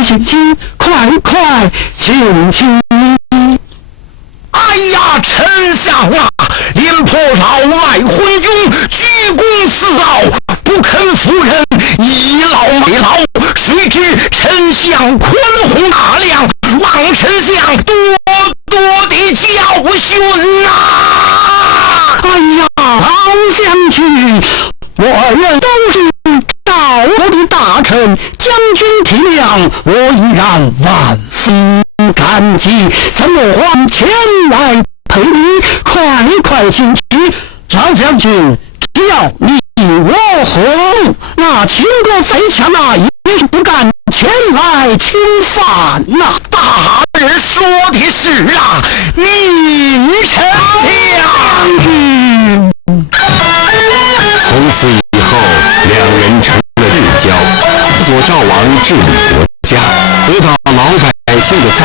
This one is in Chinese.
快请进，快请进！哎呀，丞相啊，廉颇老迈昏庸，居功自傲，不肯服人，倚老卖老。谁知丞相宽宏大量，望丞相多多的教训呐！哎呀，老将军，我人都是赵国的大臣，将军体谅，我依然万分感激，怎么还前来陪你？快请起！老将军，只要你我和，那秦国贼强啊，也是不敢前来侵犯呐。大人说的是啊，明丞相军。从此以后，两人成了至交。辅佐赵王治理国家，得到老百姓的赞